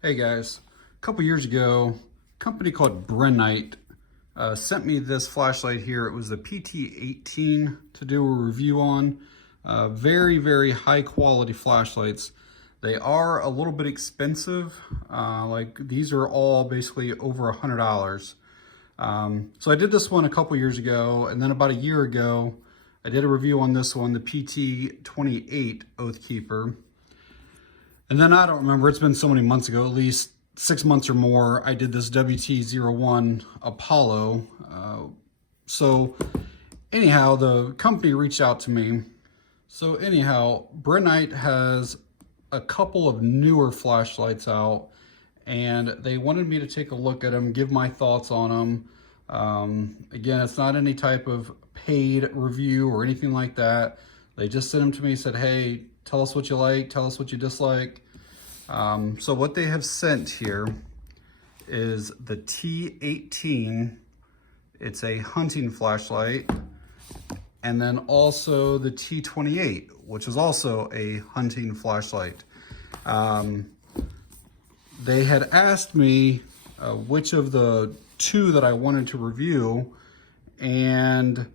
Hey guys, a couple years ago, a company called BRINYTE sent me this flashlight here. It was the PT18 to do a review on. Very, very high quality flashlights. They are a little bit expensive. Like these are all basically over $100. So I did this one a couple years ago, and then about a year ago, I did a review on this one, the PT28 Oathkeeper. And then I don't remember, it's been so many months ago, at least 6 months or more, I did this WT01 Apollo. So anyhow, the company reached out to me. So anyhow, Brinyte has a couple of newer flashlights out, and they wanted me to take a look at them, give my thoughts on them. Again, it's not any type of paid review or anything like that. They just sent them to me, said, hey, tell us what you like, tell us what you dislike. So what they have sent here is the T18. It's a hunting flashlight. And then also the T28, which is also a hunting flashlight. They had asked me which of the two that I wanted to review, and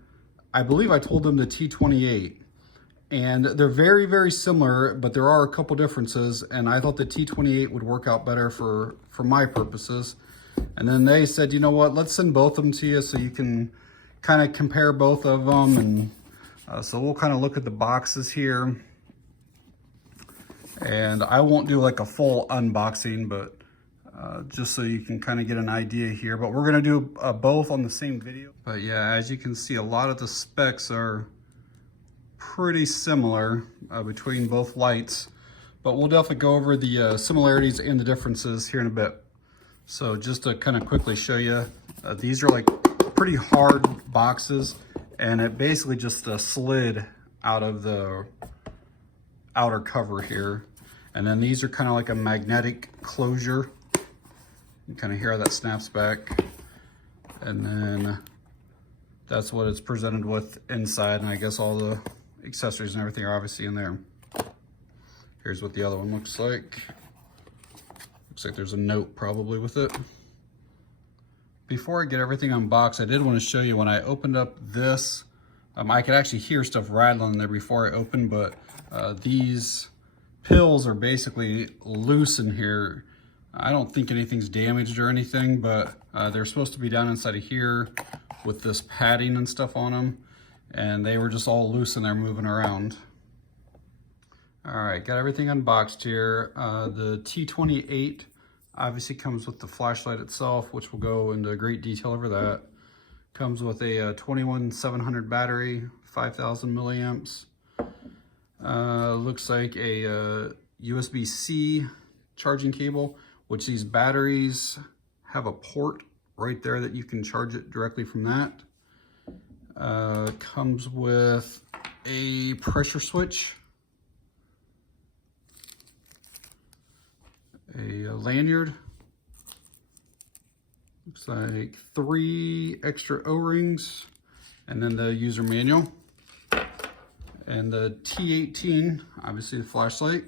I believe I told them the T28. And they're very, very similar, but there are a couple differences, and I thought the T28 would work out better for my purposes. And then they said, you know what, let's send both of them to you so you can kind of compare both of them. And so we'll kind of look at the boxes here. And I won't do like a full unboxing, but just so you can kind of get an idea here. But we're gonna do both on the same video. But yeah, as you can see, a lot of the specs are pretty similar between both lights, but we'll definitely go over the similarities and the differences here in a bit. So just to kind of quickly show you, these are like pretty hard boxes, and it basically just slid out of the outer cover here. And then these are kind of like a magnetic closure. You kind of hear how that snaps back. And then that's what it's presented with inside, and I guess all the accessories and everything are obviously in there. Here's what the other one looks like. Looks like there's a note probably with it. Before I get everything unboxed, I did want to show you when I opened up this, I could actually hear stuff rattling there before I opened, but these pills are basically loose in here. I don't think anything's damaged or anything, but they're supposed to be down inside of here with this padding and stuff on them. And they were just all loose and they're moving around. All right, got everything unboxed here. The T28 obviously comes with the flashlight itself, which will go into great detail over that. Comes with a 21700 battery, 5000 milliamps. Looks like a USB-C charging cable, which these batteries have a port right there that you can charge it directly from that. Comes with a pressure switch, a lanyard, looks like 3 extra O-rings, and then the user manual, and the T18, obviously the flashlight,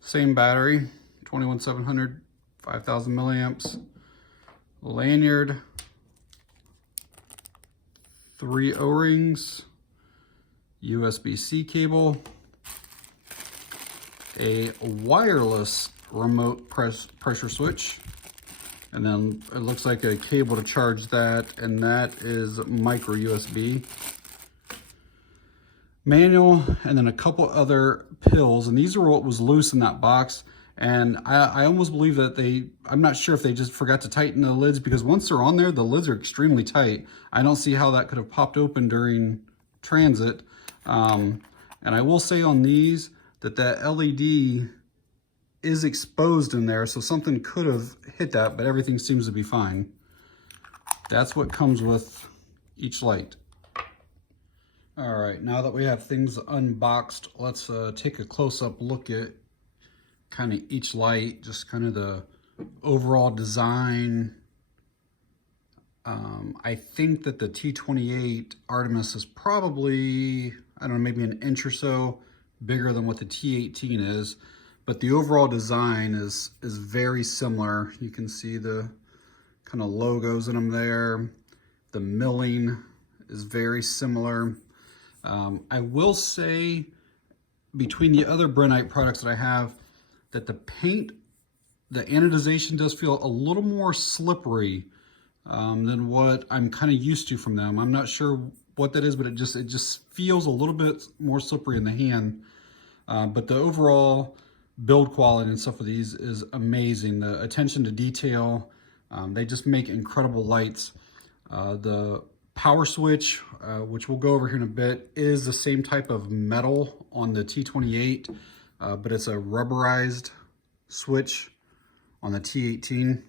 same battery, 21700, 5000 milliamps, lanyard, 3 O-rings, USB-C cable, a wireless remote pressure switch, and then it looks like a cable to charge that, and that is micro USB. Manual, and then a couple other pills, and these are what was loose in that box. And I almost believe that I'm not sure if they just forgot to tighten the lids, because once they're on there, the lids are extremely tight. I don't see how that could have popped open during transit. And I will say on these that LED is exposed in there, so something could have hit that, but everything seems to be fine. That's what comes with each light. All right, now that we have things unboxed, let's take a close-up look at kind of each light, just kind of the overall design. I think that the T28 Artemis is probably, I don't know, maybe an inch or so bigger than what the T18 is, but the overall design is very similar. You can see the kind of logos in them there. The milling is very similar. I will say, between the other Brinyte products that I have, that the paint, the anodization does feel a little more slippery than what I'm kind of used to from them. I'm not sure what that is, but it just feels a little bit more slippery in the hand. But the overall build quality and stuff of these is amazing. The attention to detail, they just make incredible lights. The power switch, which we'll go over here in a bit, is the same type of metal on the T28, but it's a rubberized switch on the T18.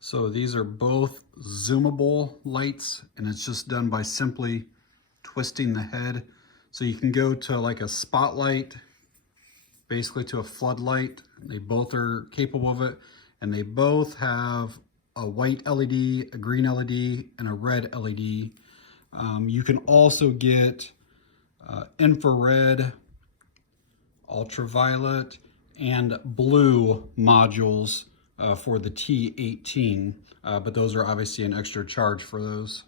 So these are both zoomable lights, and it's just done by simply twisting the head. So you can go to like a spotlight, basically to a floodlight. They both are capable of it, and they both have a white LED, a green LED, and a red LED. You can also get infrared, ultraviolet, and blue modules for the T18, but those are obviously an extra charge for those.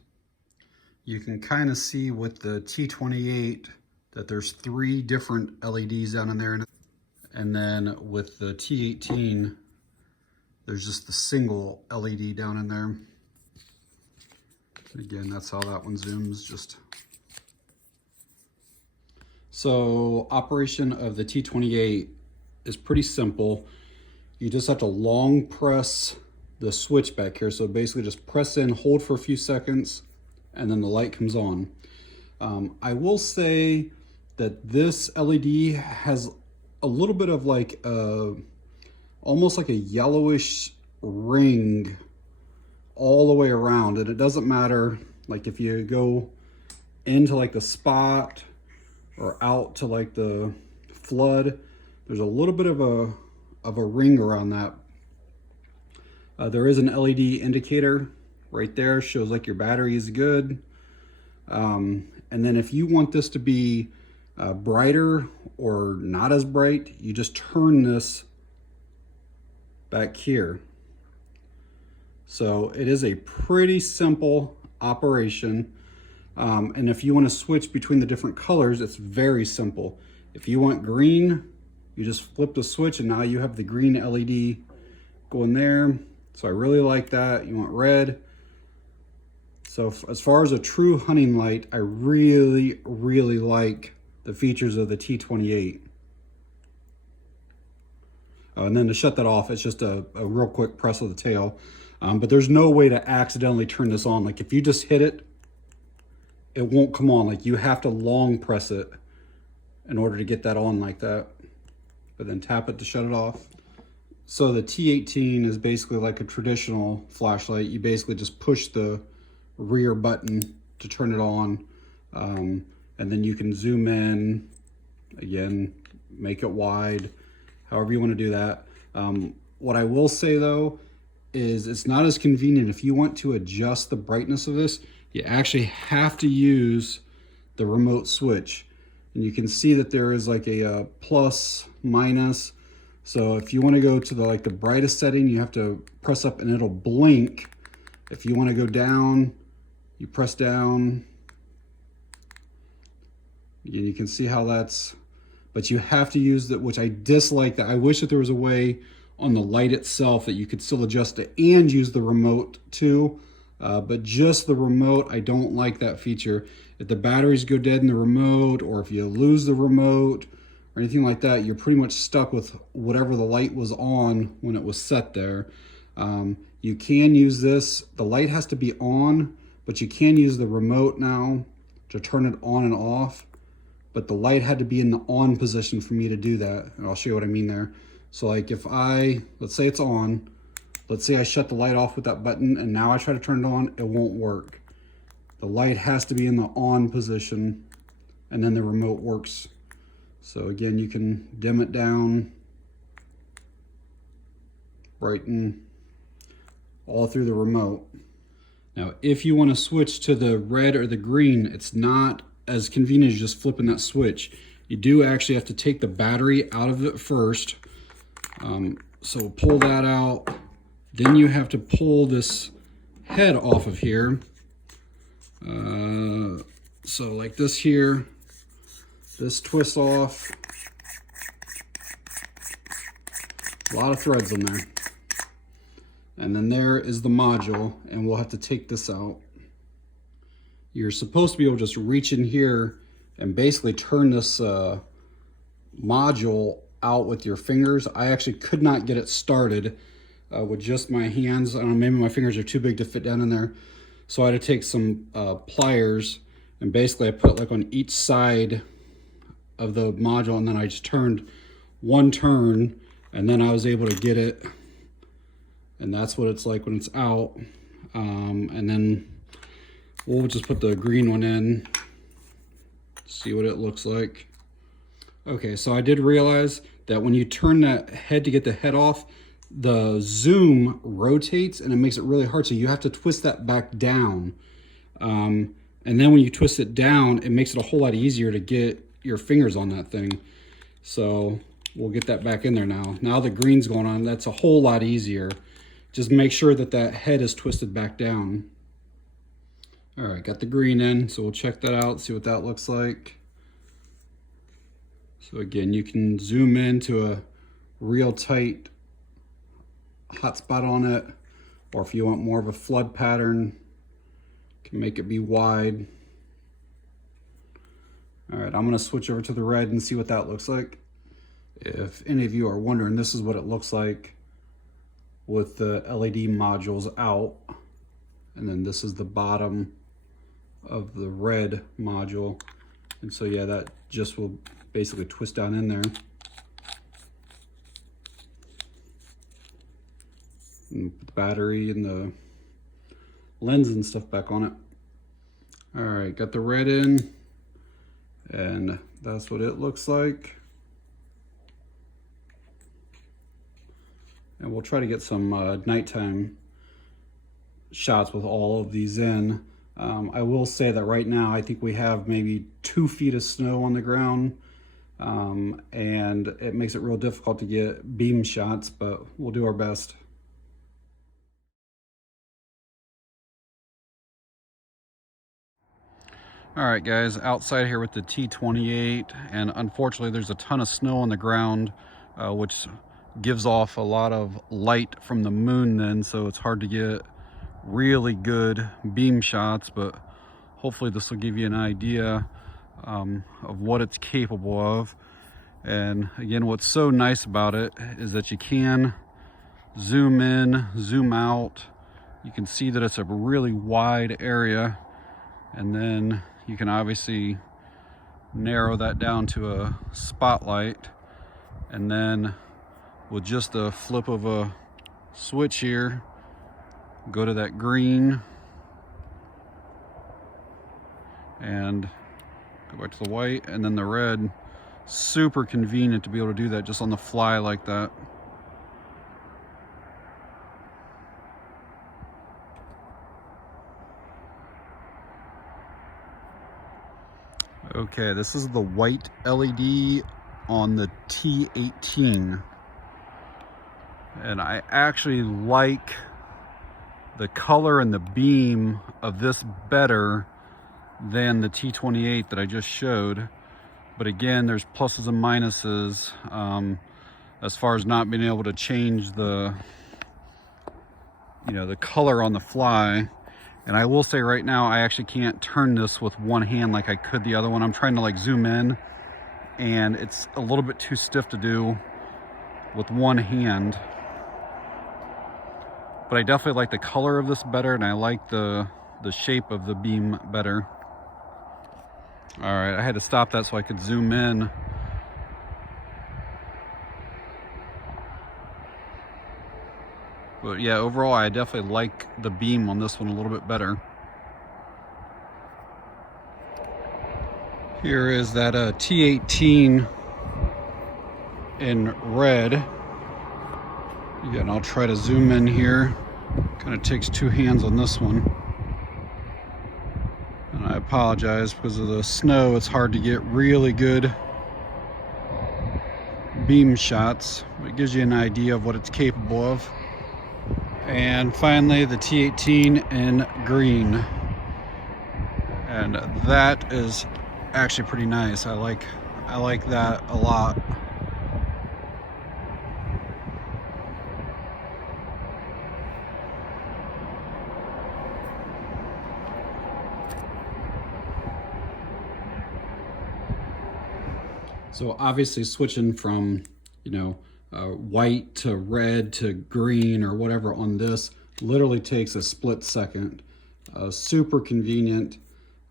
You can kind of see with the T28 that there's 3 different LEDs down in there, and then with the T18 there's just the single LED down in there. Again, that's how that one zooms. So operation of the T28 is pretty simple. You just have to long press the switch back here. So basically just press in, hold for a few seconds, and then the light comes on. I will say that this LED has a little bit of like almost like a yellowish ring all the way around, and it doesn't matter like if you go into like the spot or out to like the flood, there's a little bit of a ring around that. There is an LED indicator right there, shows like your battery is good. And then if you want this to be brighter or not as bright, you just turn this back here. So it is a pretty simple operation. And if you want to switch between the different colors, it's very simple. If you want green, you just flip the switch and now you have the green LED going there. So I really like that. You want red. So as far as a true hunting light, I really, really like the features of the T28. And then to shut that off, it's just a real quick press of the tail. But there's no way to accidentally turn this on. Like if you just hit it, it won't come on. Like you have to long press it in order to get that on like that. But then tap it to shut it off. So the T18 is basically like a traditional flashlight. You basically just push the rear button to turn it on. And then you can zoom in, again, make it wide, however you want to do that. What I will say though, is it's not as convenient. If you want to adjust the brightness of this, you actually have to use the remote switch. And you can see that there is like a plus, minus. So if you want to go to the brightest setting, you have to press up and it'll blink. If you want to go down, you press down. Again, you can see how that's, but you have to use that, which I dislike that. I wish that there was a way on the light itself that you could still adjust it and use the remote too. But just the remote, I don't like that feature. If the batteries go dead in the remote, or if you lose the remote or anything like that, you're pretty much stuck with whatever the light was on when it was set there. You can use this. The light has to be on, but you can use the remote now to turn it on and off. But the light had to be in the on position for me to do that. And I'll show you what I mean there. So like if let's say it's on, let's say I shut the light off with that button and now I try to turn it on, it won't work. The light has to be in the on position and then the remote works. So again, you can dim it down, brighten, all through the remote. Now, if you want to switch to the red or the green, it's not as convenient as just flipping that switch. You do actually have to take the battery out of it first. So pull that out. Then you have to pull this head off of here. So like this here, this twists off. A lot of threads in there. And then there is the module, and we'll have to take this out. You're supposed to be able to just reach in here and basically turn this module out with your fingers. I actually could not get it started with just my hands. I don't know, maybe my fingers are too big to fit down in there. So I had to take some pliers, and basically I put like on each side of the module, and then I just turned one turn, and then I was able to get it. And that's what it's like when it's out. And then we'll just put the green one in, see what it looks like. Okay, so I did realize that when you turn that head to get the head off, the zoom rotates and it makes it really hard. So you have to twist that back down. And then when you twist it down, it makes it a whole lot easier to get your fingers on that thing. So we'll get that back in there now. Now the green's going on, that's a whole lot easier. Just make sure that that head is twisted back down. All right, got the green in, so we'll check that out, see what that looks like. So again, you can zoom into a real tight hotspot on it, or if you want more of a flood pattern, you can make it be wide. All right, I'm gonna switch over to the red and see what that looks like. If any of you are wondering, this is what it looks like with the LED modules out. And then this is the bottom of the red module. And so yeah, that just will basically twist down in there. And put the battery and the lens and stuff back on it. All right, got the red in, and that's what it looks like. And we'll try to get some nighttime shots with all of these in. I will say that right now, I think we have maybe 2 feet of snow on the ground, and it makes it real difficult to get beam shots, but we'll do our best. All right, guys, outside here with the T28, and unfortunately there's a ton of snow on the ground, which gives off a lot of light from the moon then, so it's hard to get really good beam shots, but hopefully this will give you an idea of what it's capable of. And again, what's so nice about it is that you can zoom in, zoom out. You can see that it's a really wide area, and then you can obviously narrow that down to a spotlight, and then with just a flip of a switch here, go to that green and go back to the white, and then the red. Super convenient to be able to do that just on the fly like that. Okay, this is the white LED on the T18. And I actually like the color and the beam of this better than the T28 that I just showed. But again, there's pluses and minuses as far as not being able to change the, the color on the fly. And I will say right now, I actually can't turn this with one hand like I could the other one. I'm trying to like zoom in, and it's a little bit too stiff to do with one hand. But I definitely like the color of this better, and I like the shape of the beam better. All right, I had to stop that so I could zoom in. But yeah, overall, I definitely like the beam on this one a little bit better. Here is that T18 in red. Again, I'll try to zoom in here. Kind of takes 2 hands on this one. And I apologize, because of the snow, it's hard to get really good beam shots. It gives you an idea of what it's capable of. And finally, the T18 in green. And that is actually pretty nice. I like that a lot. So obviously switching from, white to red to green or whatever on this literally takes a split second. Super convenient.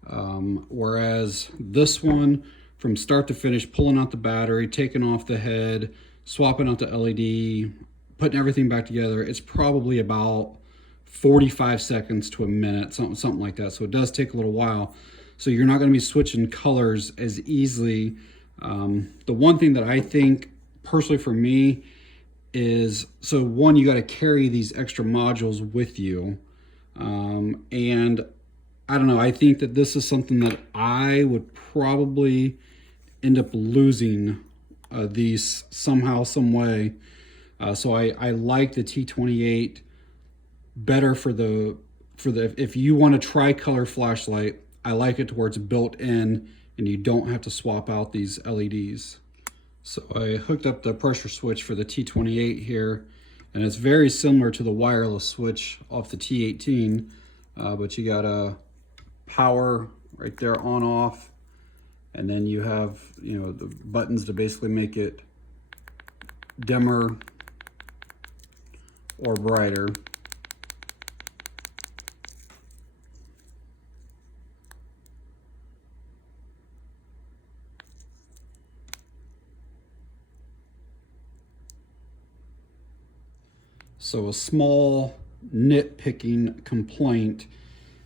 Whereas this one, from start to finish, pulling out the battery, taking off the head, swapping out the LED, putting everything back together, it's probably about 45 seconds to a minute, something like that. So it does take a little while. So you're not going to be switching colors as easily. The one thing that I think personally for me is, so one, you got to carry these extra modules with you. And I don't know, I think that this is something that I would probably end up losing these somehow, some way. So I like the T28 better for the if you want a tri-color flashlight. I like it to where it's built in and you don't have to swap out these LEDs. So I hooked up the pressure switch for the T28 here, and it's very similar to the wireless switch off the T18, but you got a power right there, on off, and then you have the buttons to basically make it dimmer or brighter. So a small nitpicking complaint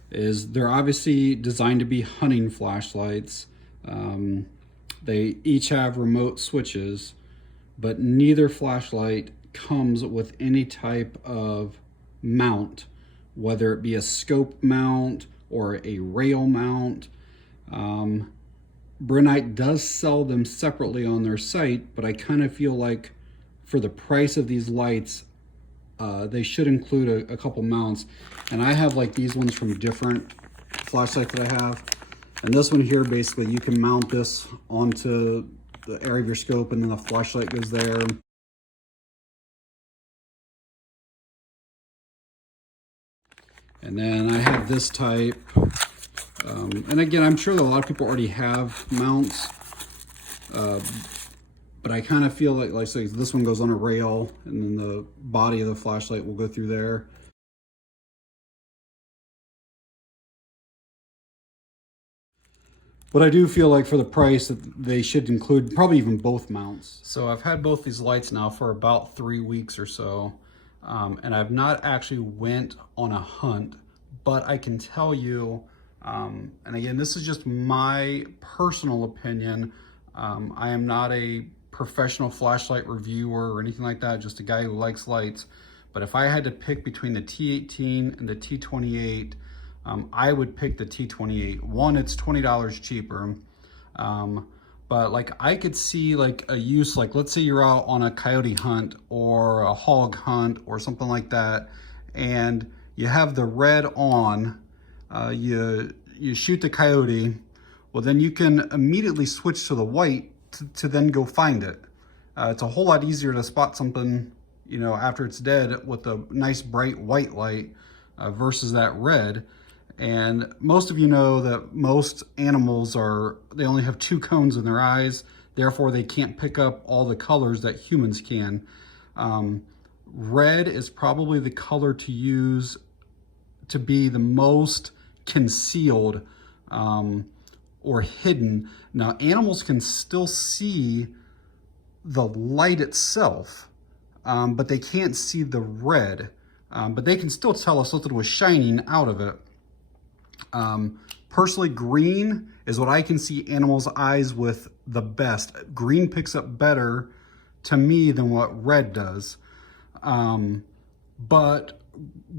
is they're obviously designed to be hunting flashlights. They each have remote switches, but neither flashlight comes with any type of mount, whether it be a scope mount or a rail mount. Brinyte does sell them separately on their site, but I kind of feel like for the price of these lights, they should include a couple mounts. And I have like these ones from different flashlights that I have. And this one here, basically you can mount this onto the area of your scope and then the flashlight goes there. And then I have this type. And again, I'm sure that a lot of people already have mounts. But I kind of feel like say this one goes on a rail and then the body of the flashlight will go through there. But I do feel like for the price that they should include probably even both mounts. So I've had both these lights now for about 3 weeks or so. And I've not actually went on a hunt, but I can tell you, and again, this is just my personal opinion. I am not a professional flashlight reviewer or anything like that, just a guy who likes lights. But if I had to pick between the T18 and the T28, I would pick the T28. One, it's $20 cheaper. But like I could see like a use, like let's say you're out on a coyote hunt or a hog hunt or something like that, and you have the red on, you shoot the coyote, well then you can immediately switch to the white to then go find it. It's a whole lot easier to spot something, after it's dead with a nice bright white light versus that red. And most of you know that most animals they only have 2 cones in their eyes, therefore they can't pick up all the colors that humans can. Red is probably the color to use to be the most concealed or hidden. Now, animals can still see the light itself, but they can't see the red. But they can still tell us something was shining out of it. Personally, green is what I can see animals' eyes with the best. Green picks up better to me than what red does. But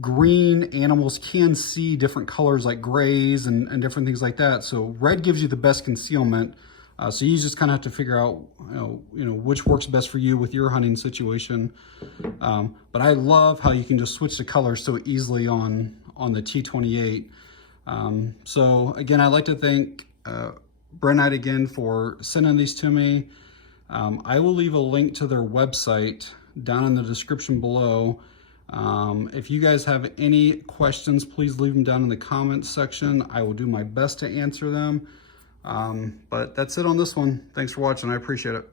green animals can see different colors like grays and different things like that. So red gives you the best concealment. So you just kind of have to figure out, you know, which works best for you with your hunting situation. But I love how you can just switch the colors so easily on the T28. So again, I'd like to thank Brinyte again for sending these to me. I will leave a link to their website down in the description below. If you guys have any questions, please leave them down in the comments section. I will do my best to answer them. But that's it on this one. Thanks for watching. I appreciate it.